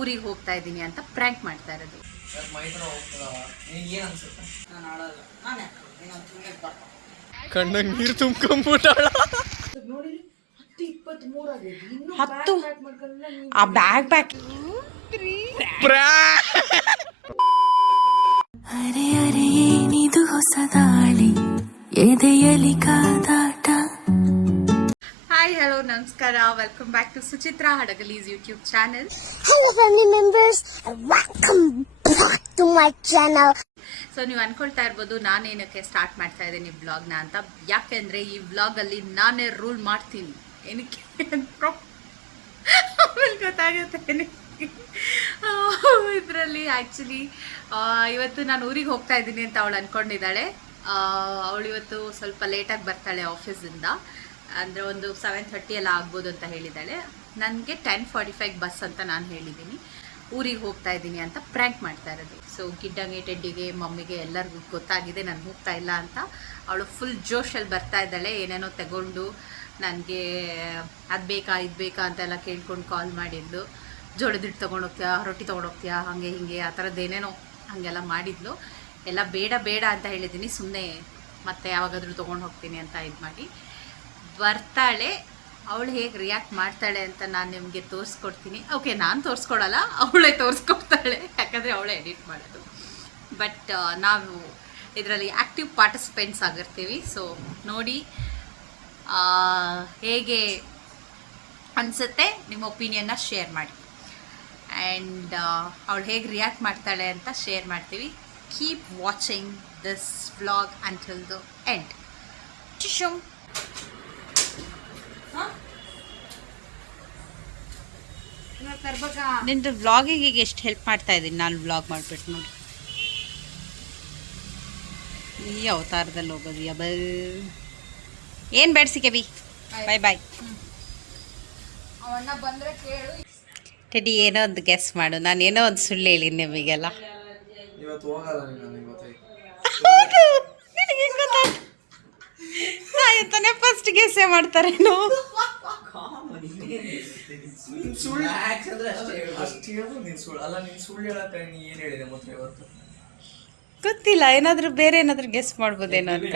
ಊರಿಗೆ ಹೋಗ್ತಾ ಇದ್ದೀನಿ ಅಂತ ಪ್ರ್ಯಾಂಕ್ ಮಾಡ್ತಾ ಇರೋದು. ಕಣ್ಣಾಗ ನೀರು ತುಂಬ್ಕೊಂಡ್ಬಿಟ್ಟಾಳ. 10 ಆ ಬ್ಯಾಗ್ ಪ್ಯಾಕ್. ಅರೆ ಅರೆ ಏನಿದು ಹೊಸದಾಳಿ ಎದೆಯಲಿ ಕಾದಾಟ. ಹಾಯ್ ಹಲೋ ನಮಸ್ಕಾರ, welcome back to Suchitra Hadagali's YouTube channel. Hello family members and welcome back to my channel. So ನೀವು ಅನ್ಕೊಳ್ತಾ ಇರ್ಬೋದು ನಾನೇನಕ್ಕೆ ಸ್ಟಾರ್ಟ್ ಮಾಡ್ತಾ ಇದ್ದೀನಿ ವ್ಲಾಗ್ನ ಅಂತ. ಯಾಕೆಂದರೆ ಈ ವ್ಲಾಗಲ್ಲಿ ನಾನೇ ರೂಲ್ ಮಾಡ್ತೀನಿ. ಏನಕ್ಕೆ ಆಮೇಲೆ ಗೊತ್ತಾಗುತ್ತೆ. ಇದರಲ್ಲಿ ಆ್ಯಕ್ಚುಲಿ ಇವತ್ತು ನಾನು ಊರಿಗೆ ಹೋಗ್ತಾ ಇದ್ದೀನಿ ಅಂತ ಅವಳು ಅಂದ್ಕೊಂಡಿದ್ದಾಳೆ. ಅವಳು ಇವತ್ತು ಸ್ವಲ್ಪ ಲೇಟಾಗಿ ಬರ್ತಾಳೆ ಆಫೀಸಿಂದ, ಅಂದರೆ ಒಂದು 7:30 ಎಲ್ಲ ಆಗ್ಬೋದು ಅಂತ ಹೇಳಿದ್ದಾಳೆ. ನನಗೆ 10:45 ಬಸ್ ಅಂತ ನಾನು ಹೇಳಿದ್ದೀನಿ. ಊರಿಗೆ ಹೋಗ್ತಾ ಇದ್ದೀನಿ ಅಂತ ಪ್ರ್ಯಾಂಕ್ ಮಾಡ್ತಾ ಇರೋದು. ಸೊ ಗಿಡ್ಡಂಗೆ ಟೆಡ್ಡಿಗೆ ಮಮ್ಮಿಗೆ ಎಲ್ಲರಿಗೂ ಗೊತ್ತಾಗಿದೆ ನಾನು ಹೋಗ್ತಾ ಇಲ್ಲ ಅಂತ. ಅವಳು ಫುಲ್ ಜೋಶಲ್ಲಿ ಬರ್ತಾ ಇದ್ದಾಳೆ, ಏನೇನೋ ತಗೊಂಡು ನನಗೆ ಅದು ಬೇಕಾ ಇದು ಬೇಕಾ ಅಂತೆಲ್ಲ ಕೇಳ್ಕೊಂಡು ಕಾಲ್ ಮಾಡಿದ್ಲು. ಜೋಳದ ಹಿಟ್ಟು ತೊಗೊಂಡೋಗ್ತೀಯಾ, ರೊಟ್ಟಿ ತೊಗೊಂಡೋಗ್ತೀಯಾ, ಹಾಗೆ ಹೀಗೆ ಆ ಥರದ್ದು ಏನೇನೋ ಹಾಗೆಲ್ಲ ಮಾಡಿದ್ಲು. ಎಲ್ಲ ಬೇಡ ಬೇಡ ಅಂತ ಹೇಳಿದ್ದೀನಿ, ಸುಮ್ಮನೆ ಮತ್ತೆ ಯಾವಾಗಾದರೂ ತೊಗೊಂಡು ಹೋಗ್ತೀನಿ ಅಂತ ಇದು ಮಾಡಿ ಬರ್ತಾಳೆ. ಅವಳು ಹೇಗೆ ರಿಯಾಕ್ಟ್ ಮಾಡ್ತಾಳೆ ಅಂತ ನಾನು ನಿಮಗೆ ತೋರಿಸ್ಕೊಡ್ತೀನಿ. ಓಕೆ, ನಾನು ತೋರಿಸ್ಕೊಡಲ್ಲ, ಅವಳೇ ತೋರಿಸ್ಕೊಡ್ತಾಳೆ, ಯಾಕಂದರೆ ಅವಳೇ ಎಡಿಟ್ ಮಾಡೋದು. ಬಟ್ ನಾವು ಇದರಲ್ಲಿ ಆ್ಯಕ್ಟಿವ್ ಪಾರ್ಟಿಸಿಪೆಂಟ್ಸ್ ಆಗಿರ್ತೀವಿ. ಸೊ ನೋಡಿ ಹೇಗೆ ಅನಿಸುತ್ತೆ, ನಿಮ್ಮ ಒಪಿನಿಯನ್ನ ಶೇರ್ ಮಾಡಿ. ಆ್ಯಂಡ್ ಅವಳು ಹೇಗೆ ರಿಯಾಕ್ಟ್ ಮಾಡ್ತಾಳೆ ಅಂತ ಶೇರ್ ಮಾಡ್ತೀವಿ. Keep watching this vlog until the end. ಚಿಶುಮ್ ನಿಂದು ವ್ಲಾಗಿಗೆ ಎಷ್ಟು ಹೆಲ್ಪ್ ಮಾಡ್ತಾ ಇದ್ದೀನಿ ನಾನು. ವ್ಲಾಗ್ ಮಾಡಿಬಿಟ್ಟು ನೋಡಿ ಈ ಅವತಾರದಲ್ಲಿ ಹೋಗೋದು. ಏನು ಬೇಡ್ಸಿಕೆ ಬಿ ಬಾಯ್ ಬಾಯ್. ಟೆಡಿ ಏನೋ ಒಂದು ಗೆಸ್ ಮಾಡು, ನಾನು ಏನೋ ಒಂದು ಸುಳ್ಳು ಹೇಳಿ ನಿಮಗೆಲ್ಲ. ತಾನೇ ಫಸ್ಟ್ ಗೆಸ್ಸೇ ಮಾಡ್ತಾರೇನೋ. ಗೊತ್ತಿಲ್ಲ, ಏನಾದರೂ ಬೇರೆ ಏನಾದರೂ ಗೆಸ್ ಮಾಡ್ಬೋದೇನೋ ಅಂತ.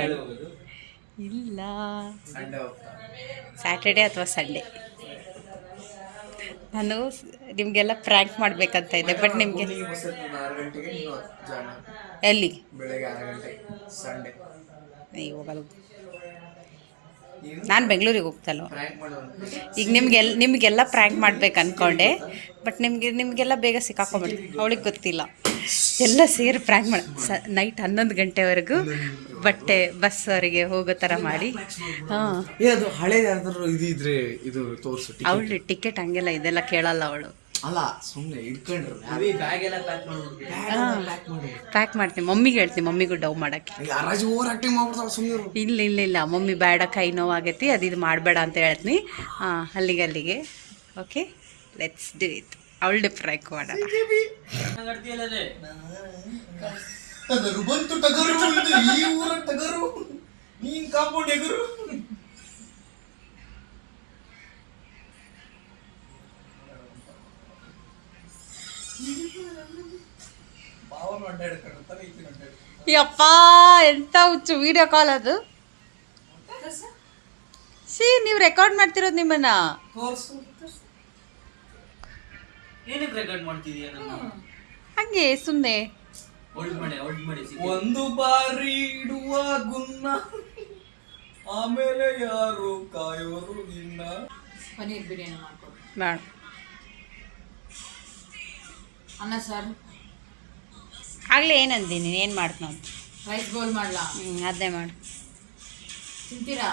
ಇಲ್ಲ, ಸ್ಯಾಟರ್ಡೆ ಅಥವಾ ಸಂಡೇ. ನಾನು ನಿಮಗೆಲ್ಲ ಪ್ರ್ಯಾಂಕ್ ಮಾಡಬೇಕಂತ ಇದೆ, ಬಟ್ ನಿಮಗೆ ಎಲ್ಲಿ ಹೋಗಲ್ಲ. ನಾನು ಬೆಂಗಳೂರಿಗೆ ಹೋಗ್ತಲ್ವ. ಈಗ ನಿಮಗೆಲ್ಲ ಪ್ರ್ಯಾಂಕ್ ಮಾಡ್ಬೇಕು ಅಂದ್ಕೊಂಡೆ, ಬಟ್ ನಿಮಗೆಲ್ಲ ಬೇಗ ಸಿಕ್ಕಾಕೊಂಬಿಡ್ತೀನಿ. ಅವಳಿಗೆ ಗೊತ್ತಿಲ್ಲ, ಎಲ್ಲ ಸೇರಿ ಪ್ರ್ಯಾಂಕ್ ಮಾಡಿ ನೈಟ್ 11 ಗಂಟೆವರೆಗೂ ಬಸ್ ಅವರಿಗೆ ಹೋಗೋ ಥರ ಮಾಡಿ. ಹಾಂ, ಅವಳು ಟಿಕೆಟ್ ಹಂಗೆಲ್ಲ ಇದೆಲ್ಲ ಕೇಳಲ್ಲ ಅವಳು. ಪ್ಯಾಕ್ ಮಾಡ್ತೀನಿ, ಮಮ್ಮಿಗೆ ಹೇಳ್ತೀನಿ, ಮಮ್ಮಿಗೂ ಡವ್ ಮಾಡೋಕ್ಕೆ. ಇಲ್ಲ ಇಲ್ಲ ಇಲ್ಲ, ಮಮ್ಮಿ ಬೇಡ, ಕೈ ನೋವಾಗೈತಿ, ಅದು ಇದು ಮಾಡಬೇಡ ಅಂತ ಹೇಳ್ತೀನಿ. ಹಾಂ, ಅಲ್ಲಿಗೆ ಓಕೆ, ಲೆಟ್ಸ್ ಡೂ ಇಟ್. ಅವಳು ಪ್ರ್ಯಾಂಕ್ ಮಾಡೋಣ. ಯಪ್ಪ ಎಂತ ಹುಚ್ಚು ವಿಡಿಯೋ ಕಾಲ್ ಅದು. ನೀವು ರೆಕಾರ್ಡ್ ಮಾಡ್ತಿರೋದು ನಿಮ್ಮನ್ನ. ಹಂಗೆ ಸುಮ್ಮನೆ ಒಂದು ಬಾರಿ ಇಡುವ ಗುನ್ನ, ಆಮೇಲೆ ಯಾರು ಕಾಯೋರು ನಿನ್ನ. ಪನ್ನೀರ್ ಬಿರಿಯಾನಿ ಮಾಡ್ಕೊಡು. ಬೇಡ, ಅನ್ನ ಸಾರು ಆಗಲೇ ಏನಂದೀನಿ, ಏನು ಮಾಡ್ತು ನಾವು. ರೈಸ್ ಬೌಲ್ ಮಾಡಲಾ? ಅದೇ ಮಾಡು. ತಿಂತೀರಾ?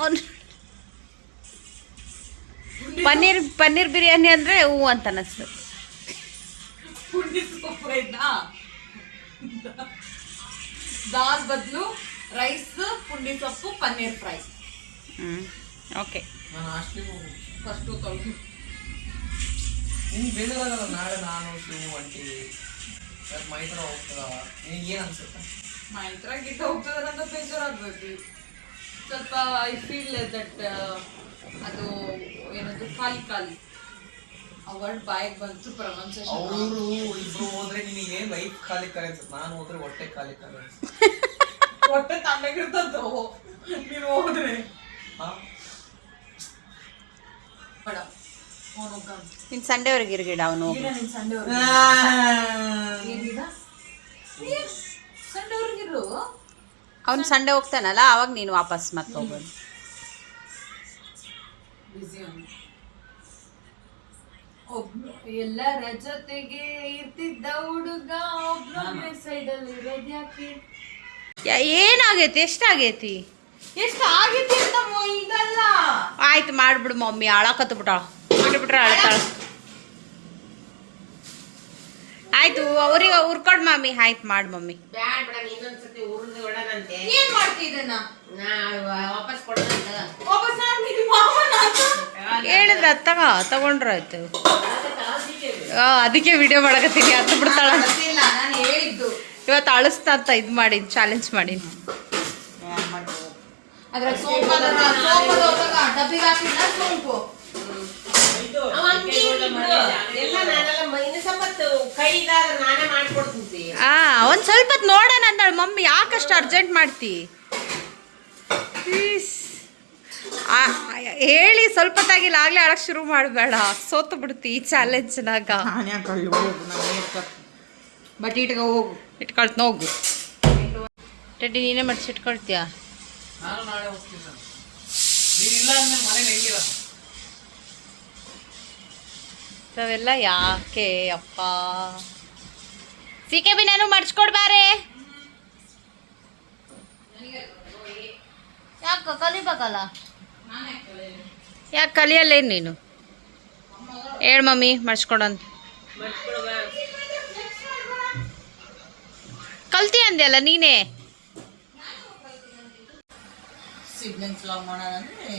ಅವ್ನು ಪನ್ನೀರ್ ಬಿರಿಯಾನಿ ಅಂದರೆ ಹೂ ಅಂತ ಅನ್ನಿಸ್ತು. ಪುಂಡಿ ಸೊಪ್ಪು ರೈನಾ? ದಾಲ್ ಬದಲು ರೈಸ್, ಪುಂಡಿ ಸೊಪ್ಪು, ಪನ್ನೀರ್ ಫ್ರೈ. ಓಕೆ. ಫಸ್ಟು ತೊಳೆದು ನಿಮ್ಗೆ ಬೇಜಾರಾಗಲ್ಲ? ನಾಳೆ ನಾನು ಶಿವು ಅಂತೀವಿ, ಮೈತ್ರ ಹೋಗ್ತದ, ನಿನಗೆ ಏನು ಅನ್ಸುತ್ತೆ? ಮೈತ್ರ ಗಿಟ್ಟ ಹೋಗ್ತದಂತ ಬೇಜಾರಾಗ್ಬೇಕು. ಸ್ವಲ್ಪ ಐ ಫೀಲ್ ದಟ್ ಅದು ಏನದು ಖಾಲಿ ಖಾಲಿ. ಅವಳು ಬಾಯಿಗೆ ಬಂತು ಪ್ರೊನೌನ್ಸಿಯೇಷನ್. ಅವರು ಇಬ್ರು ಹೋದ್ರೆ ನಿನಗೆ ಲೈಫ್ ಖಾಲಿ ಖಾಲಿ ಅನ್ಸುತ್ತೆ, ನಾನು ಹೋದ್ರೆ ಹೊಟ್ಟೆ ಖಾಲಿ ಖಾಲಿ ಅನ್ಸುತ್ತೆ. ಹೊಟ್ಟೆ ತಣ್ಣಗಿರ್ತದ್ದು ನೀನು ಹೋದ್ರೆ. ಬೇಡ ನಿನ್ ಸಂಡೆವರೆಗೆ ಇರ್ಗಿಡ ಅವನು ನೀನು ಸಂಡೆ ಸಂಡೆವರೆಗಿರು. ಅವ್ನು ಸಂಡೆ ಹೋಗ್ತಾನಲ್ಲ ಅವಾಗ ನೀನು ವಾಪಸ್ ಮತ್ತೆ ಹೋಗೋದು. ಬಿಸಿ ಎಲ್ಲರ ಜೊತೆಗೆ ಇರ್ತಿದ್ದ ಹುಡುಗ ಒಬ್ಬೊಬ್ಬನೇ ಸೈಡಲ್ಲಿ ಇರೋದು ಯಾಕೆ? ಏನಾಗೈತಿ? ಎಷ್ಟಾಗೈತಿ? ಎಷ್ಟು ಆಗೈತಿ ಅಂತ ಇದಲ್ಲ. ಆಯ್ತು ಮಾಡ್ಬಿಡು ಮಮ್ಮಿ, ಅಳಕತ್ತು ಬಿಟ್ಟಾಳ ಬಿಟ್ಬಿಟ್ರೆ ಅಳತಾಳ. ಆಯ್ತು ಅವ್ರಿಗೆ ಉರ್ಕೊಡ್ ಮಮ್ಮಿ. ಆಯ್ತು ಮಾಡಿ ಮಮ್ಮಿ. ಏನ್ ಮಾಡ್ತಿದ್ದನ್ನ ವಾಪಸ್ ಕೊಡೋದಂತ ವಾಪಸ್ ನಿನ್ ಮಾವನ ಹೇಳಿದ್ರೆ ತಗೊಂಡ್ರ ಆಯ್ತು. ಅದಕ್ಕೆ ವಿಡಿಯೋ ಮಾಡಕತ್ತೀನಿ. ಹತ್ತು ಬಿಡ್ತಾಳ. ಗೊತ್ತಿಲ್ಲ, ನಾನು ಹೇಳಿದ್ದು. ಇವತ್ತು ಅಳಿಸ್ತಾ ಅಂತ ಇದು ಮಾಡಿ ಚಾಲೆಂಜ್ ಮಾಡಿ. ಅದ್ರ ಸೋಂಪು ಡಬ್ಬಿಗೆ ಹಾಕಿಲ್ಲ ಸೋಂಪು. ಎಲ್ಲ ನಾನೆಲ್ಲ ಮೈನಸಪ್ಪತ್ತು ಕೈ ಇದಾದ್ರೆ ನಾನೇ ಮಾಡ್ಕೊಡ್ತೀನಿ. ಒಂದ್ ಸ್ವಲ್ಪ ಹೊತ್ತು ನೋಡೋಣ ಅಂದಾಳ ಮಮ್ಮಿ. ಯಾಕಷ್ಟು ಅರ್ಜೆಂಟ್ ಮಾಡ್ತಿ? ಪ್ಲೀಸ್ ಹೇಳಿ ಸ್ವಲ್ಪ ಹೊತ್ತಾಗಿಲ್ಲ, ಆಗ್ಲೇ ಅಳಕ್ ಶುರು ಮಾಡಬೇಡ. ಸೋತು ಬಿಡ್ತಿ ಈ ಚಾಲೆಂಜ್ನಾಗ. ಬಟ್ ಇಟ್ಕ ಹೋಗು. ಇಟ್ಕೊಳ್ತ ಹೋಗು. ಟೆಡ್ಡಿ ನೀನೇ ಮಡ್ಸಿ ಇಟ್ಕೊಳ್ತೀಯ? ನಾನು ನಾಳೆ ಹೋಗ್ತೀನಿ ಸರ್. ನೀನಿಲ್ಲ ಅಂದ್ಮೇಲೆ ಮನೇಲಿ ಹೆಂಗಿರ? ಅವೆಲ್ಲ ಯಾಕೆ ಅಪ್ಪ? ಸಿಕೆ ಬಿ ನಾನು ಮಡ್ಸ್ಕೊಡ್ಬಾರೆ. ಯಾಕ ಕಲಿಬೇಕಲ್ಲ? ಯಾಕೆ ಕಲಿಯಲ್ಲೇನು ನೀನು? ಹೇಳು ಮಮ್ಮಿ ಮಡ್ಸ್ಕೊಡಂತ. ಕಲ್ತಿ ಅಂದ್ಯಲ್ಲ ನೀನೇ. ಸಿಬ್ಲಿಂಗ್ಸ್ ಲಾಗ್ ಮಾಡೋದಂದ್ರೆ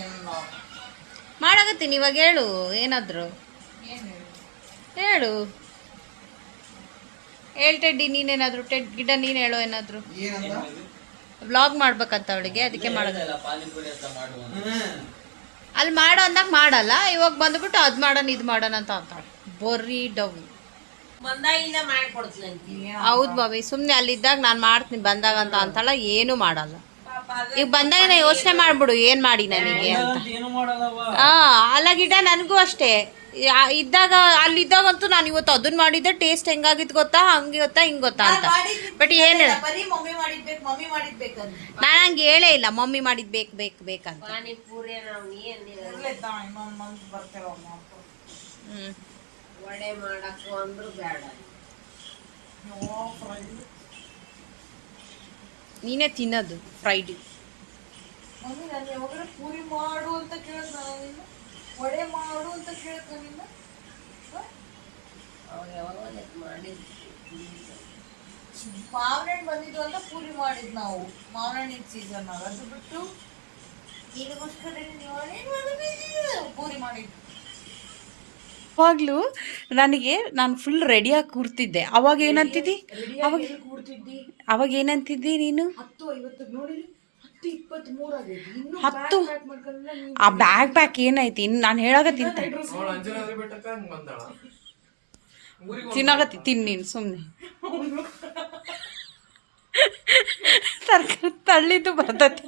ಮಾಡಾಕತ್ತೀನಿ ಇವಾಗ. ಹೇಳು ಏನಾದ್ರು ಹೇಳು. ಟೆಡ್ಡಿ ನೀನೇನಾದ್ರು ಗಿಡ ನೀನು ಹೇಳೋ ಏನಾದ್ರು. ಏನಂತ? ವ್ಲಾಗ್ ಮಾಡ್ಬೇಕಂತ ಅವಳಿಗೆ, ಅದಕ್ಕೆ ಮಾಡೋದು. ಪಾನಿಪುರಿ ಅಂತ ಮಾಡುವ. ಅಲ್ಲಿ ಮಾಡೋ ಅಂದಾಗ ಮಾಡಲ್ಲ. ಇವಾಗ ಬಂದ್ಬಿಟ್ಟು ಅದು ಮಾಡೋಣ ಇದು ಮಾಡೋಣ ಅಂತ ಅಂತಾಳೆ. ಬರೀ ಡವ್. ಬಂದಾಗಿಂದ ಮಾಡ್ಕೊಡ್ತೀನಿ. ಹೌದು ಮಮ್ಮಿ, ಸುಮ್ಮನೆ ಅಲ್ಲಿದ್ದಾಗ ನಾನು ಮಾಡ್ತೀನಿ ಬಂದಾಗ ಅಂತ ಅಂತಾಳ. ಏನೂ ಮಾಡಲ್ಲ. ಈಗ ಬಂದಾಗ ನಾ ಯೋಚನೆ ಮಾಡ್ಬಿಡು ಏನು ಮಾಡಿ ನನಗೆ ಅಂತ. ಅಲ್ಲ ಗಿಡ ನನಗೂ ಅಷ್ಟೇ. ಇದ್ದಾಗ ಅಲ್ಲಿದ್ದಾಗಂತೂ ನಾನು ಇವತ್ತು ಅದನ್ನ ಮಾಡಿದ್ದೆ, ಟೇಸ್ಟ್ ಹೆಂಗಾಗಿತ್ತು ಗೊತ್ತಾ, ಹಂಗೆ ಗೊತ್ತಾ ಹಿಂಗೆ ಗೊತ್ತಾ ಅಂತ. ಬಟ್ ಏನು ಮಮ್ಮಿ ಮಾಡಿದ್ಬೇಕು ಮಮ್ಮಿ ಮಾಡಿದ್ಬೇಕಂತ ನಾನು ಹಂಗೆ ಹೇಳೇ ಇಲ್ಲ. ಮಮ್ಮಿ ಮಾಡಿದ್ ಬೇಕಂತ. ಪಾನಿಪುರಿ ನಾವು ಬರ್ತಿರೋ ವಡೆ ಮಾಡಕ್ಕೂ ಅಂದ್ರು ಬೇಡ. ನೀನೇ ತಿನ್ನೋದು ಫ್ರೈಡ್. ಮಮ್ಮಿ ನಾನು ಯಾವಾಗಾರ ಪೂರಿ ಮಾಡು ಅಂತ ಕೇಳಿದ್ ನಾನು, ವಡೆ ಮಾಡು ಅಂತ ಕೇಳಿದ್ ನಾನಿನ್ನ. ಅವಾಗ ಯಾವಾಗ ಮಾಡಿದ್ದು ಮಾವಿನ ಹಣ್ಣು ಬಂದಿದ್ದು ಅಂತ ಪೂರಿ ಮಾಡಿದ್ ನಾವು. ಮಾವಿನ ಹಣ್ಣಿನ ಸೀಸನ್ ಅದು ಬಿಟ್ಟು ಇದಕ್ಕೋಸ್ಕರ ಪೂರಿ ಮಾಡಿದ್ದು. ಯಾವಾಗಲೂ ನಾನು ಫುಲ್ ರೆಡಿಯಾಗಿ ಕೂರ್ತಿದ್ದೆ. ಅವಾಗ ಏನಂತಿದ್ದಿ? ಕೂಡ್ತಿದ್ದಿ ಅವಾಗ ಏನಂತಿದ್ದಿ ನೀನು? 10:50 ನೋಡಿ 10:23 ಆಗೈತಿ. ಇನ್ನು 10 ಮಾಡ್ಕೊಂಡ್ರೆ ಆ ಬ್ಯಾಗ್ ಏನಾಯ್ತು? ಇನ್ನು ನಾನು ಹೇಳಾಗತ್ತಿಂತ ಅವಳು ಅಂಜನಾದ್ರಿ ಬೆಟ್ಟಕ್ಕೆ ಹಂಗೆ ಬಂದಾಳ. ತಿನ್ನಾಗತ್ತಿ ತಿನ್ ನೀನು ಸುಮ್ಮನೆ. ತರಕಾರಿ ತಳ್ಳಿದ್ದು ಬರ್ತೈತಿ,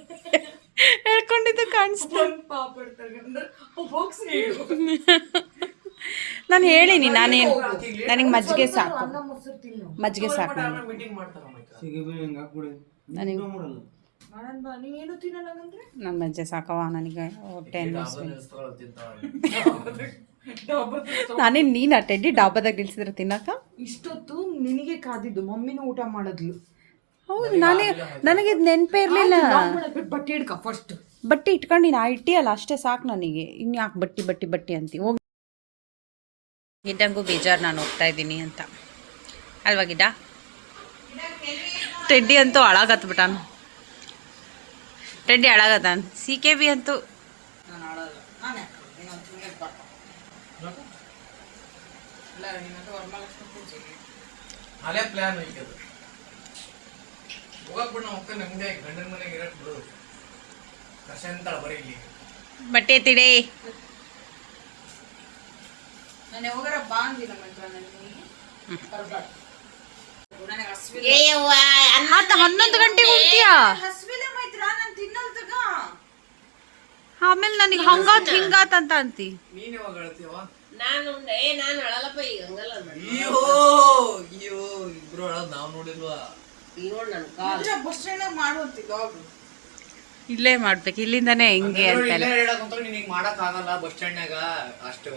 ಹೇಳ್ಕೊಂಡಿದ್ದು ಕಾಣಿಸ್ತು. ಪಾಪಡ್ ತಗೊಂಡ್ರೆ ಬಾಕ್ಸ್ ನೀಡು. ನಾನು ಹೇಳಿನಿ ನಾನೇನು, ನನಗೆ ಮಜ್ಜಿಗೆ ಸಾಕು, ಅನ್ನ ಮೊಸರು ತಿನ್ನು. ಮಜ್ಜಿಗೆ ಸಾಕು ಮೀಟಿಂಗ್ ಮಾಡ್ತಾರ ನನಗೆ. ನಾನನ್ ಬಾ ನೀನೇನು ತಿನ್ನಲ್ಲಂದ್ರೆ ನನ್ನ ಮಜ್ಜಿಗೆ ಸಾಕವ ನನಗೆ. ಹೊಟ್ಟೆ ನಾನೇ ನೀನು ಟೆಡ್ಡಿ ಡಾಬಾದಾಗ ನಿಲ್ಸಿದ್ರೆ ತಿನ್ನಕ. ಇಷ್ಟೊತ್ತು ನಿನಗೆ ಕಾದಿದ್ದು, ಮಮ್ಮಿನೂ ಊಟ ಮಾಡಿದ್ಲು. ಹೌದು, ನನಗೆ ನೆನಪೇ ಇರಲಿಲ್ಲ. ಬಟ್ಟೆ ಹಿಡ್ಕ ಫಸ್ಟ್. ಬಟ್ಟೆ ಇಟ್ಕೊಂಡು ನಾ ಇಟ್ಟಿಯಲ್ಲ ಅಷ್ಟೇ ಸಾಕು ನನಗೆ. ಇನ್ನು ಯಾಕೆ ಬಟ್ಟಿ ಅಂತಿ? ಹೋಗಿ ಗಿಡ್ಡಂಗೂ ಬೇಜಾರು ನಾನು ಹೋಗ್ತಾ ಇದ್ದೀನಿ ಅಂತ ಅಲ್ವಾ ಗಿಡ್ಡ? ಟೆಡ್ಡಿ ಅಂತೂ ಅಳಾಗತ್ಬಿಟ್ಟಾನ. ಟೆಡ್ಡಿ ಅಳಾಗತ್ತಾನ. CKB ಅಂತೂ ಅಲ್ಲೇ ಪ್ಲಾನ್ ಐತದು. ಹೋಗಕ್ ಬಿಡ ಮಕ್ಕ ನಮ್ಗೆ ಗಂಡನ ಮನೆಗೆ ಇರಕ್ ಬಿಡು. ಕಷಂತಳ ಬರೀ ಇಲ್ಲಿ ಬಟ್ಟೆ ತಿಡೆ. ಆತ 11 ಗಂಟೆಗೆ ಹೋಗ್ತೀಯಾ ಆಮೇಲೆ ನನಗೆ ಹಂಗಾತ್ ಹಿಂಗಾತ್ ಅಂತ ಅಂತಿ. ನೀನ್ ಯಾವಾಗ ಹೇಳ್ತೀವ? ನಾನು ಅಳಲ್ಲಪ್ಪ ಈಗ ಹಂಗಲ್ಲ ಅಯ್ಯೋ ಅಯ್ಯೋ ಇಬ್ರು ಅಳೋದ್ ನಾವ್ ನೋಡಿಲ್ವಾ? ಈಗ ನೋಡ್ ನನ್ ಕಾಲ್ ಇಲ್ಲೇ ಮಾಡ್ಬೇಕು ಇಲ್ಲಿಂದಾನೆ ಹಿಂಗೆ ಅಂತೆಲ್ಲ. ಇಲ್ಲೇ ಹೇಳಕ್ ಕುಂತ್ರೆ ನಿನಗ್ ಮಾಡಕ್ ಆಗಲ್ಲ. ಬಸ್ ಸ್ಟ್ಯಾಂಡ್ನಾಗ ಅಷ್ಟು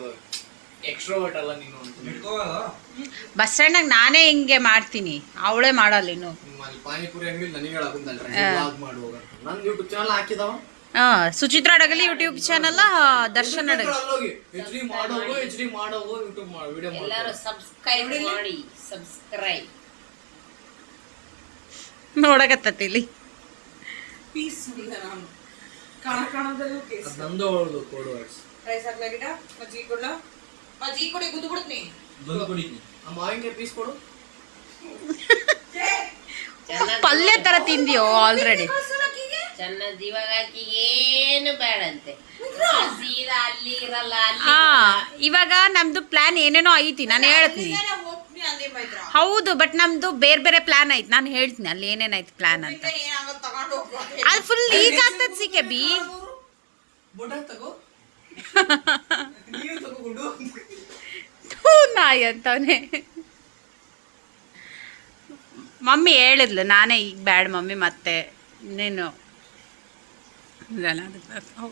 ಎಕ್ಸ್ಟ್ರೋವರ್ಟ್ ಅಲ್ಲ ನೀನು ಅಂತ. ಬಸ್ ಸ್ಟ್ಯಾಂಡ್ನಾಗ ನಾನೇ ಹಿಂಗೆ ಮಾಡ್ತೀನಿ, ಅವಳೇ ಮಾಡಲ್ಲ ಇನ್ನು. ಅಲ್ಲಿ ಪಾನಿಪುರಿ ಅಂಗಡಿ ನನಗೆ ಹೇಳಕ್ ಕುಂತಲ್ರಿ ವ್ಲಾಗ್ ಮಾಡು ಹೋಗ. ನನ್ ಯೂಟ್ಯೂಬ್ ಚಾನಲ್ ಹಾಕಿದವ. Suchitra Hadagali YouTube channel, Darshan Hadagali. HD ಮಾಡೋಗು ಯೂಟ್ಯೂಬ್ ವಿಡಿಯೋ ಮಾಡಿ. ಎಲ್ಲರೂ ಸಬ್ಸ್ಕ್ರೈಬ್ ಮಾಡಿ. ಸಬ್ಸ್ಕ್ರೈಬ್ ನೋಡಕತ್ತತಿ ಇಲ್ಲಿ. ನಂದು ಅವಳದು ಕೋಡ್ ವರ್ಡ್ಸ್. ಆ ಮಾವಿನಕಾಯಿ ಪೀಸ್ ಕೊಡು. ಪಲ್ಯ ತರ ತಿಂದಿಯೋ ಆಲ್ರೆಡಿ. ಚೆನ್ನ ಜೀವಾಗ ಹಾಕಿ ಏನು ಬೇಡಂತೆ, ಸೀದಾ ಅಲ್ಲಿ ಇರಲ್ಲ ಅಲ್ಲಿ. ಇವಾಗ ನಮ್ದು ಪ್ಲಾನ್ ಏನೇನೋ ಐತಿ, ನಾನು ಹೇಳ್ತೀನಿ. ಹೌದು, ಬಟ್ ನಮ್ದು ಬೇರೆ ಬೇರೆ ಪ್ಲಾನ್ ಐತಿ, ನಾನು ಹೇಳ್ತೀನಿ ಅಲ್ಲಿ ಏನೇನೈತಿ ಪ್ಲಾನ್ ಅಂತ. ಅದು ಫುಲ್ ಲೀಕ್ ಆಗ್ತದ ಸಿಕೆ ಬಿ. ಬುಡ ತಗೋ. ನೀನು ತಗೊಂಡು ನಾಯಿ ಅಂತವನೇ. ಮಮ್ಮಿ ಹೇಳಿದ್ಲು, ನಾನೇ ಈಗ ಬ್ಯಾಡ್ ಮಮ್ಮಿ ಮತ್ತೆ ನೀನು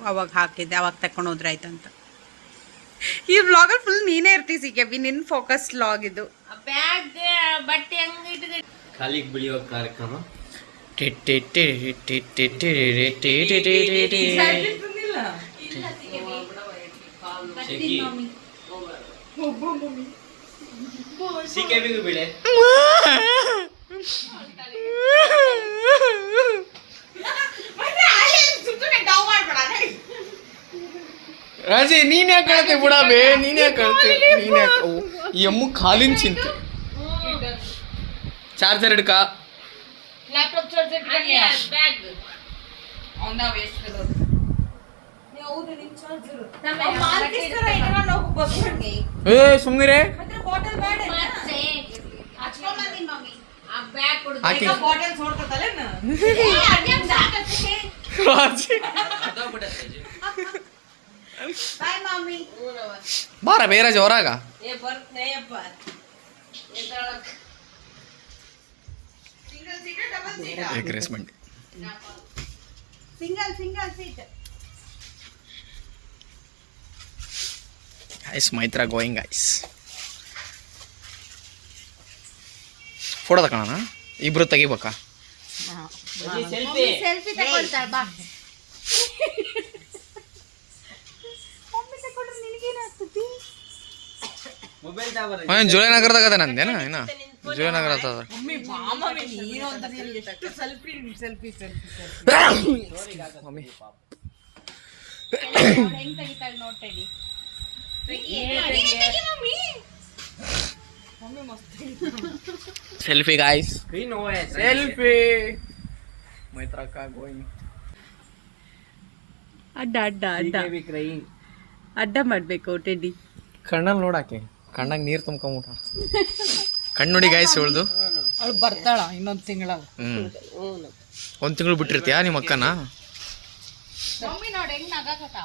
ಅವಾಗ ಹಾಕಿದ್ದೆ, ಅವಾಗ ತಕೊಂಡು ಹೋದ್ರಾಯ್ತಂತ. ಈ ವ್ಲಾಗಲ್ಲಿ ಫುಲ್ ನೀನೇ ಇರ್ತೀವಿ ಸಿಕೆ ಬಿ, ನಿನ್ನ ಫೋಕಸ್ ವ್ಲಾಗ್ ಇದು. ಬ್ಯಾಗ್ ಬಟ್ಟೆ ಹಂಗ ಇಟ್ಕೊಂಡು ಕಾಲಿಗೆ ಬೆಳೆಯೋ ಕಾರ್ಯಕ್ರಮ. ಸಿಕೆಬಿಗೂ ಬಿಳೆ. ರಾಜಿ ನೀನ್ ಯಾಕೆ ಹೇಳ್ತೆ ಬುಡ ಬೇ, ನೀನ್ ಯಾಕೆ ಹೇಳ್ತೆ, ನೀನ್ ಯಾಕೆ ಈ ಅಮ್ಮ ಕಾಲಿನ ಚಿಂತೆ. ಚಾರ್ಜರ್ ಹಿಡ್ಕ. ಲ್ಯಾಪ್ಟಾಪ್ ಚಾರ್ಜರ್ ಬ್ಯಾಗ್ ಏ ಸುಮ್ನಿರೆ. ಹಾಕಿ ಬಾರ ಬೇರಾಜ್ ಹೊರಾಗ. ಎಗ್ರೆಸ್ಮೆಂಟ್ guys, Myntra going guys. Photo ತಗೋಣ, ಇಬ್ರು ತೆಗಿಬೇಕಾ? ಸೆಲ್ಫಿ ತಗೊಳ್ತಾಳೆ ಬಾ. ಜುಲೈನಗರದಾಗ ಅದ ನಂದೇನ ಇನ್ನ ಜುಲೈನಗರ ಅದ. Mummy selfie guys, selfie. ಮೈತ್ರಕ್ಕ ಗೋಯಿಂಗ್. ಅಡ್ಡ ಅಡ್ಡ ಅಡ್ಡ ಅಡ್ಡ ಮಾಡ್ಬೇಕು ಟೆಡ್ಡಿ. ಕಣ್ಣಲ್ಲಿ ನೋಡಾಕೆ, ಕಣ್ಣಾಗ ನೀರು ತುಂಬ್ಕೊಂಬಿಟ. ಕಣ್ಣು ನೋಡಿ ಗಾಯ್ಸ್ ಇವಳ್ದು. ಅವಳು ಬರ್ತಾಳ ಇನ್ನೊಂದು ತಿಂಗಳ. ಒಂದು ತಿಂಗಳು ಬಿಟ್ಟಿರ್ತೀಯಾ ನಿಮ್ಮ ಅಕ್ಕನ? ಮಮ್ಮಿ ನೋಡಿ ಹೆಂಗ್ ನಗಾಕತ್ತ.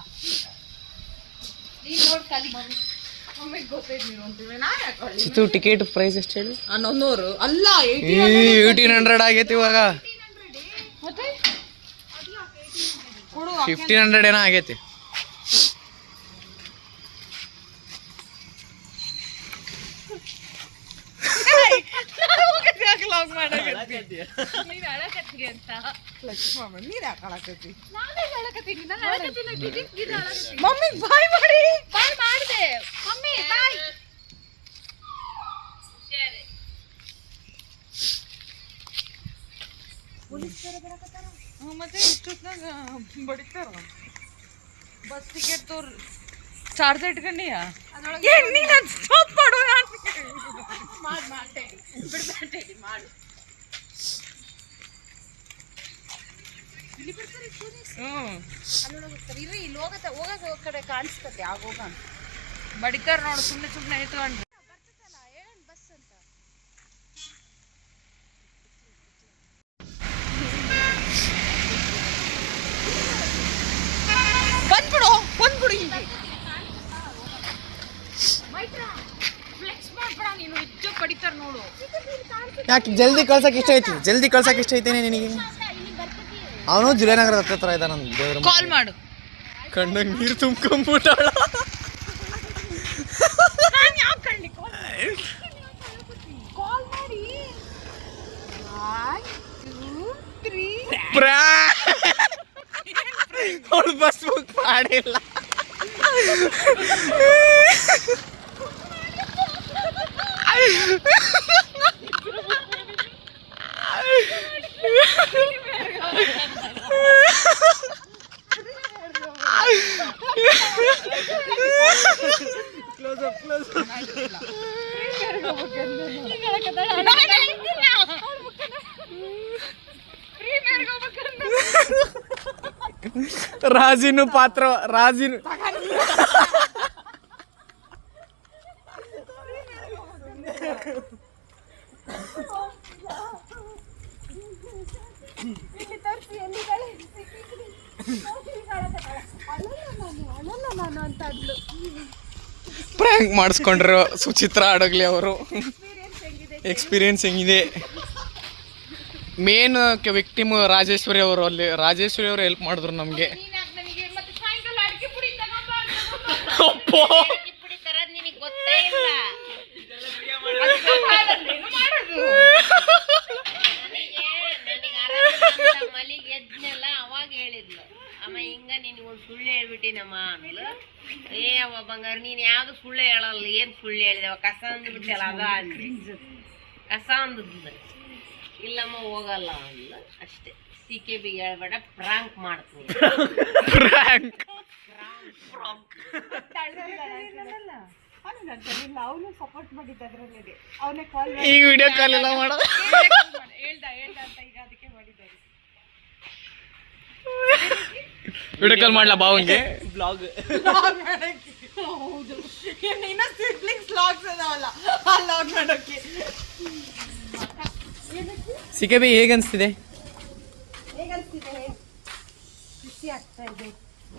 ನೀನ್ ನೋಡ್ ಕಲಿ ಮಮ್ಮಿ. ಮಮ್ಮಿಗೆ ಗೊತ್ತೈತಿ ನೀನು ಅಂತೀವಿ. ನಾ ಯಾಕೊಳ್ಳಿ ಇದು ಟಿಕೆಟ್ ಪ್ರೈಸ್ ಎಷ್ಟು ಹೇಳಿ? 100 ಅಲ್ಲ 1800 ಆಗೈತಿ ಇವಾಗ. 1500 ಏನೋ ಆಗೈತಿ. ಮಮ್ಮಿ ಬಾಯ್ ಮಾಡಿ, ಬಾಯ್ ಮಾಡಿದೆ ಮಮ್ಮಿ ಬಾಯ್. ಮತ್ತೆ ಇಷ್ಟೊತ್ತಾಗ ಬಡಿತಾರ. ಬಸ್ ಟಿಕೆಟ್ ತೋರ್ ಚಾರ್ಜರ್ ಇಟ್ಕೊಂಡಿಯಾ? ನೀನು ಸ್ಟಾಪ್ ಮಾಡು. ಬಿಡ್ಬೇಡಿ ಮಾಡು. ಇಲ್ಲಿ ಬರ್ತಾರೆ. ಇಲ್ಲಿ ಹೋಗತ್ತೆ, ಹೋಗೋ ಕಡೆ ಕಾಣಿಸ್ತದೆ ಆಗೋಗ. ಬಡಿತಾರ ನೋಡು ಸುಮ್ಮನೆ ಸುಮ್ಮನೆ ಎತ್ಕೊಂಡು. ಬಂದ್ಬಿಡು ಬಂದ್ಬಿಡು ಹಿಂಗೆ ನೀನು ಇಜ್ಜ ಬಡಿತಾರ ನೋಡು. ಯಾಕೆ ಜಲ್ದಿ ಕಳ್ಸಕ್ಕೆ ಇಷ್ಟ ಐತೇನೆ ನಿನಗೆ? ಅವನು ಜುಲೇನಗರ ಹತ್ರ ಇದ್ದ ನನ್ನ ದೇವ್ರ ಕಾಲ್ ಮಾಡು. ಕಣ್ಣಾಗ ನೀರು ತುಂಬ್ಕೊಂಡ್ಬಿಟ್ಟಾಳ. ಅವಳು ಬಸ್ ಬುಕ್ ಮಾಡಿಲ್ಲ. ರಾಜಿನು ಪಾತ್ರ ರಾಜಿನು ಪ್ರ್ಯಾಂಕ್ ಮಾಡಿಸ್ಕೊಂಡ್ರು ಸುಚಿತ್ರ ಅಡಗ್ಲಿ ಅವರು. ಎಕ್ಸ್ಪೀರಿಯನ್ಸ್ ಹೆಂಗಿದೆ? ಮೇನ್ ವಿಕ್ಟಿಮ್ ರಾಜೇಶ್ವರಿ ಅವರು. ಅಲ್ಲಿ ರಾಜೇಶ್ವರಿ ಅವರು ಹೆಲ್ಪ್ ಮಾಡಿದ್ರು ನಮಗೆ. ಮಲಿಗೆ ಎದ್ನೆಲ್ಲ ಅವಾಗ ಹೇಳಿದ್ಲು ಅಮ್ಮ ಹಿಂಗ ನಿನಗೆ ಒಂದು ಸುಳ್ಳು ಹೇಳ್ಬಿಟ್ಟಿನಮ್ಮ ಅಂದ್ಲು. ಏ ಅವ ಬಂಗಾರ ನೀನ್ ಯಾವ್ದು ಸುಳ್ಳು ಹೇಳಲ್ಲ, ಏನ್ ಸುಳ್ಳು ಹೇಳಿದವ ಕಸ ಅಂದ್ಬಿಟ್ಟಲ್ಲ ಅದ ಅಂದ್ರಿ. ಕಸ ಅಂದದ್ದು ಇಲ್ಲಮ್ಮ ಹೋಗಲ್ಲ ಅಂದ್ಲು ಅಷ್ಟೇ. CKB ಹೇಳ್ಬೇಡ, ಪ್ರಾಂಕ್ ಮಾಡ್ತೀನಿ. ಅವನು ಸಪೋರ್ಟ್ ಮಾಡಿದ್ದ ಅದ್ರಲ್ಲಿ ಅವನೇ ಕಾಲ್ ಈ ವಿಡಿಯೋ ಕಾಲ್ ಎಲ್ಲ ಮಾಡೋದು ಹೇಳ್ದ ಅಂತ ಈಗ ಅದಕ್ಕೆ ಮಾಡಿದ್ದಾರೆ. ವಿಡಿಯೋ ಕಾಲ್ ಮಾಡ್ಲಾ ಬಾವಂಗೆ? ಬ್ಲಾಗ್ ಹೌದು, ಇನ್ನೂ ಸಿಬ್ಲಿಂಗ್ಸ್ ಲಾಗ್ಸ್ ಅದಾವಲ್ಲ ಆ ಲಾಗ್ ಮಾಡೋಕ್ಕೆ. CKB ಹೇಗನ್ಸ್ತಿದೆ? ಖುಷಿ ಆಗ್ತಾ ಇದೆ.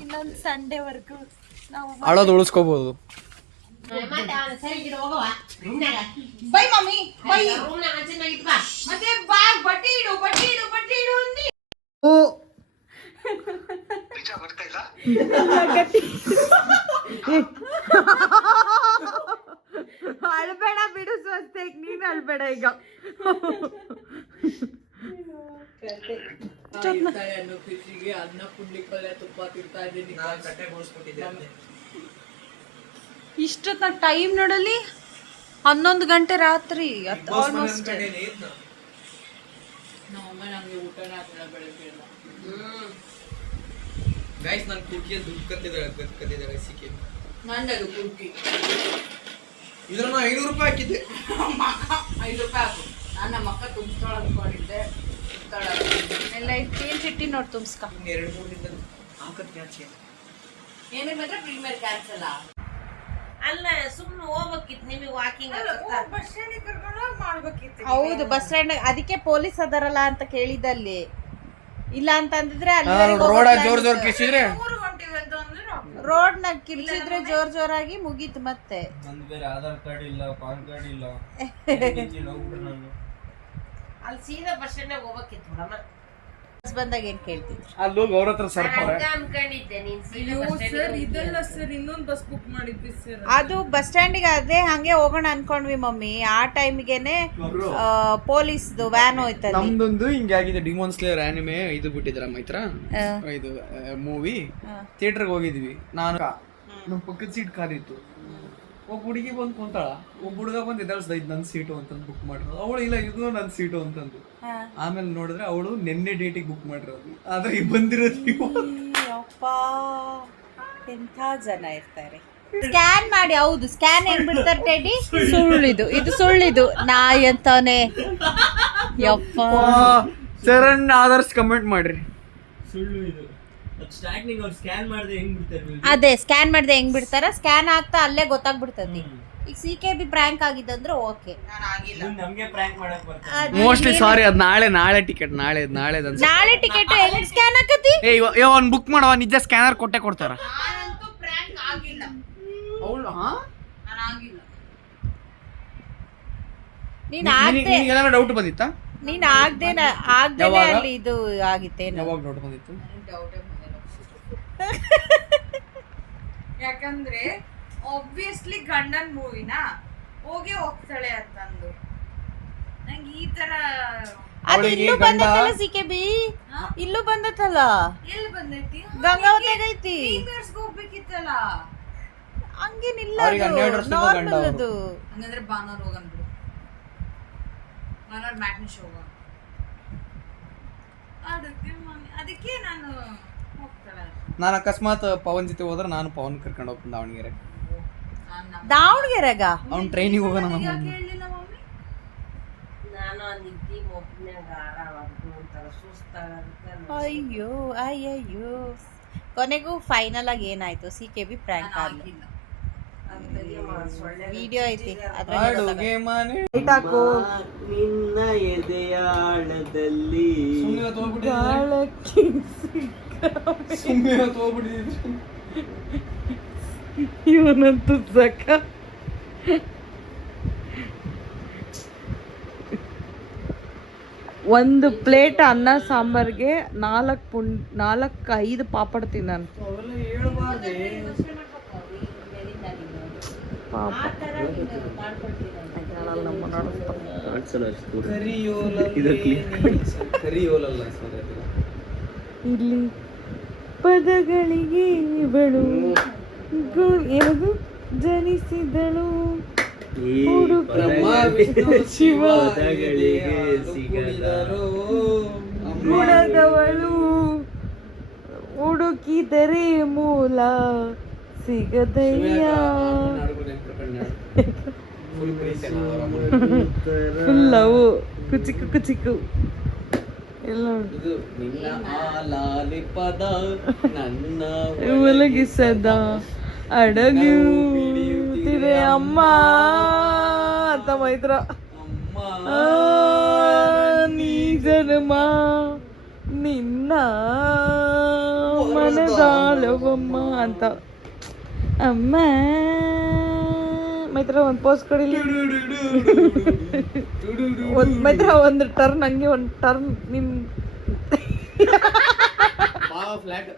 ಇನ್ನೊಂದು ಸಂಡೇವರೆಗೂ ನಾವು ಅಳೋದು ಉಳಿಸ್ಕೋಬಹುದು. Bye mummy bye. ಮತ್ತೆ ಬ್ಯಾಗ್ ಬಟ್ಟೆ ಇಡು ಅಂದಿ. ಅಳ್ಬೇಡ ಬಿಡು ಸ್ವಸ್ಥ, ನೀನು ಅಳ್ಬೇಡ ಈಗ. ಇಷ್ಟೊತ್ತ ಟೈಮ್ ನೋಡಲಿ 11 ಗಂಟೆ ರಾತ್ರಿ. ಆಲ್ಮೋಸ್ಟ್ ಗೈಸ್ ನಾನು ಕುರ್ಕಿಯಲ್ಲಿ ದುಡ್ಡು ಕತ್ತಿದ್ದಾಳೆ CKB. ನಂದದು ಕುರ್ಕಿ ಇದ್ರ ನಾ 500 ರೂಪಾಯಿ ಹಾಕಿದ್ದೆ. 5 ರೂಪಾಯಿ ಹಾಕು. ನಾನು ನಮ್ಮ ಅಕ್ಕ ತುಂಬಿಸ್ತಾಳ ಅನ್ಕೊಂಡಿದ್ದೆ. ಎಲ್ಲ ತೇಲ್ ಚಿಟ್ಟಿ ನೋಡಿ ತುಂಬಿಸ್ಕ. 2-3 ದಿನದ ಹಾಕತ್ತೆ ಆಚೆ. ಏನಿಗೆ ಮಾತ್ರ ಪ್ರೀಮಿಯರ್ ಕ್ಯಾನ್ಸಲ್ ಅಲ್ಲ ಸುಮ್ಮನೆ ಹೋಗ್ಬೇಕಿತ್ತು ನಿಮಗೆ ವಾಕಿಂಗ್. ಹೌದು, ಬಸ್ ಸ್ಟ್ಯಾಂಡ್ ಅದಕ್ಕೆ ಪೊಲೀಸ್ ಅದಾರಲ್ಲ ಅಂತ ಕೇಳಿದಲ್ಲಿ. ಇಲ್ಲ ಅಂತ ಅಂದಿದ್ರೆ ರೋಡ ಜೋರ್ ಕಿಸಿದ್ರೆ ರೋಡ್ ನ ಕಿರ್ಚಿದ್ರೆ ಜೋರಾಗಿ ಮುಗೀತು. ಮತ್ತೆ ಬೇರೆ ಆಧಾರ್ ಕಾರ್ಡ್ ಇಲ್ಲ, ಪಾನ್ ಕಾರ್ಡ್ ಇಲ್ಲ. ಅಲ್ಲಿ ಸೀದಾ ಬಸ್ ಸ್ಟ್ಯಾಂಡ್ ಹೋಗ್ಬೇಕಿತ್ತು ಮೇಡಮ್. ಬಂದಾಗ ಏನ್ ಕೇಳ್ತಿದ್ರು? ಅಲ್ಲಿ ಹೋಗಿ ಅವ್ರ ಹತ್ರ ಸರ್ಪಾರ ಅನ್ಕೊಂಡಿದ್ದೆ ನೀನ್ ಸೀದಾ ಬಸ್ ಸ್ಟ್ಯಾಂಡ್. ಅದು ಬಸ್ ಸ್ಟ್ಯಾಂಡಿಗೆ ಅದೇ ಹಂಗೆ ಹೋಗೋಣ ಅನ್ಕೊಂಡ್ವಿ ಮಮ್ಮಿ. ಆ ಟೈಮಿಗೆನೆ ಪೊಲೀಸ್ ವ್ಯಾನ್ ಹೋಯ್ತಲ್ಲ. ನಮ್ದೊಂದು ಹಿಂಗೆ ಆಗಿದೆ. ಡಿಮೋನ್ ಸ್ಲೇಯರ್ ಆನಿಮೆ ಇದು ಬಿಟ್ಟಿದ್ರ ಮೈತ್ರ, ಇದು ಮೂವಿ ಥಿಯೇಟರ್ಗೆ ಹೋಗಿದ್ವಿ. ನಾನು ನಮ್ಮ ಪಕ್ಕದ ಸೀಟ್ ಖಾಲಿತ್ತು. ಒಬ್ಬ ಹುಡುಗಿ ಬಂದು ಕುಂತಾಳ, ಒಬ್ಬ ಹುಡುಗ ಬಂದು ಎದಾಳ್ಸ್ದ ಇದು ನನ್ನ ಸೀಟು ಅಂತಂದು ಬುಕ್ ಮಾಡಿರೋದು. ಅವಳು ಇಲ್ಲ ಇದು ನನ್ನ ಸೀಟು ಅಂತಂದು. ಆಮೇಲೆ ನೋಡಿದ್ರೆ ಅವಳು ನಿನ್ನೆ ಡೇಟಿಗೆ ಬುಕ್ ಮಾಡಿರೋದು, ಆದ್ರೆ ಈಗ ಬಂದಿರೋದು. ಎಂಥ ಜನ ಇರ್ತಾರೆ. ಸ್ಕ್ಯಾನ್ ಮಾಡಿ. ಹೌದು, ಸ್ಕ್ಯಾನ್ ಹೆಂಗ್ ಬಿಡ್ತಾರೆ ಟೆಡಿ? ಇದು ಸುಳ್ಳಿದು ನಾಯಿ ಅಂತಾನೆ. ಯಪ್ಪ ಚರಣ್ ಆದರ್ಸ್ ಕಮೆಂಟ್ ಮಾಡ್ರಿ. ಸುಳ್ಳು ಇದು ಸ್ಟಾರ್ಟಿಂಗ್ ಅವ್ರು ಸ್ಕ್ಯಾನ್ ಮಾಡಿದ್ರೆ ಹೆಂಗ್ ಬಿಡ್ತಾರೆ ಅದೇ ಸ್ಕ್ಯಾನ್ ಮಾಡಿದೆ ಹೆಂಗ್ ಬಿಡ್ತಾರ, ಸ್ಕ್ಯಾನ್ ಆಗ್ತಾ ಅಲ್ಲೇ ಗೊತ್ತಾಗ್ಬಿಡ್ತತಿ. ಈಗ CKB ಪ್ರ್ಯಾಂಕ್ ಆಗಿದ್ದಂದ್ರೆ ಓಕೆ. ನಮ್ಗೆ ಪ್ರ್ಯಾಂಕ್ ಮಾಡಕ್ ಬರ್ತಾರೆ. ಮೋಸ್ಟ್ಲಿ ಸಾರಿ, ಅದು ನಾಳೆ ಟಿಕೆಟ್, ನಾಳೆ ನಾಳೆ ಟಿಕೆಟ್ ಹೆಂಗ್ ಸ್ಕ್ಯಾನ್ ಆಕತಿ? ಅವ್ನು ಬುಕ್ ಮಾಡವ, ನಿಜ ಸ್ಕ್ಯಾನರ್ ಕೊಡ್ತಾರ. ನಾನಂತೂ ಪ್ರ್ಯಾಂಕ್ ಆಗಿಲ್ಲ. ನೀನ್ ಆಗ್ದೆ ಡೌಟ್ ಬಂದಿತ್ತಾ? ನೀನ್ ಆಗ್ದೇನೆ ಅಲ್ಲಿ ಇದು ಆಗಿತ್ತೇನು? ಯಾವಾಗ ಡೌಟ್ ಬಂದಿತ್ತು? ಯಾಕಂದ್ರೆ ಆಬ್ವಿಯಸ್ಲಿ ಗಂಡನ್ ಮೂವಿನ ಹೋಗ್ತಾಳೆ ಅಂತಂದು ನಂಗೆ ಈ ತರ ಅದು ಇಲ್ಲೂ ಬಂದತ್ತಲ್ಲ CKB, ಇಲ್ಲೂ ಬಂದತ್ತಲ್ಲ. ಎಲ್ಲಿ ಬಂದೈತಿ? ಗಂಗಾವತಿಯಾಗ ಐತಿ. ಹೋಗ್ಬೇಕಿತ್ತಲ್ಲ. ಹಂಗೇನಿಲ್ಲ, ಅವ್ರಿಗೆ 12 ವರ್ಷದಿಂದ ಗಂಡ ನಾರ್ಮಲ್ ಅವ್ರು. ಅದು. ಹಂಗಂದ್ರೆ ಭಾನುವಾರ ಹೋಗನ್ ಬಿಡು, ಭಾನುವಾರ ಮ್ಯಾಟ್ನಿ ಶೋ. ಅದಕ್ಕೆ ನಾನು ಹೋಗ್ತಾಳೆ. ನಾನು ಅಕಸ್ಮಾತ್ ಪವನ್ ಜೊತೆ ಹೋದ್ರೆ ನಾನು ಪವನ್ ಕರ್ಕೊಂಡು ಹೋಗ್ತೀನಿ ದಾವಣಗೆರೆ. ದಾವಣಗೆರೆಗ ಅವ್ನು ಟ್ರೈನಿಗೆ ಹೋಗೋಣ ನಮ್ಮ ಹೇಳಿಲ್ಲ ಮಮ್ಮಿ. ನಾನು ನಿದ್ದಿ ಮೊಬ್ಬನ್ಯಾಗ ಆರಾಮಾಗ್ತು ಒಂಥರ ಸುಸ್ತಾಗತ್ತೆ. ಅಯ್ಯೋ ಅಯ್ಯಯ್ಯೋ. ಕೊನೆಗೂ ಫೈನಲ್ ಆಗಿ ಏನಾಯ್ತು? CKB ಪ್ರ್ಯಾಂಕ್ ಆಗ್ಲಿಲ್ಲ. ವಿಡಿಯೋ ಐತಿ ಅಡುಗೆ ಮನೆ ನಿನ್ನ ಎದೆಯಾಳದಲ್ಲಿ ಇವನಂತೂ ಸಕ್ಕ. ಒಂದು ಪ್ಲೇಟ್ ಅನ್ನ ಸಾಂಬಾರ್ಗೆ 4-5 ಪಾಪಡ್ ತಿಂದಾನು ಪಾಪ. ಇಲ್ಲಿ ಪದಗಳಿಗೆ ಇವಳು ಏನದು ಜನಿಸಿದಳು, ಶಿವ ಗುಣದವಳು, ಹುಡುಕಿದರೆ ಮೂಲ ಸಿಗದಯ್ಯ. ಫುಲ್ಲವು ಕುಚಿಕು ಕುಚಿಕು ಎಲ್ಲ ಒಲಗಿಸದ ಅಡಗುತ್ತಿದೆ ಅಮ್ಮ ಅಂತ ಮೈತ್ರ. ನೀ ಜನ್ಮ ನಿನ್ನ ಮನದಾಳವಮ್ಮ ಅಂತ ಅಮ್ಮ ಮೈತ್ರ. ಒಂದು ಪೋಸ್ ಕೊಡಿಲಿ ಮೈತ್ರ. ಒಂದು ಟರ್ನ್ ಹಂಗೆ, ಒಂದು ಟರ್ನ್ ನಿನ್ ಫ್ಲಾಟ್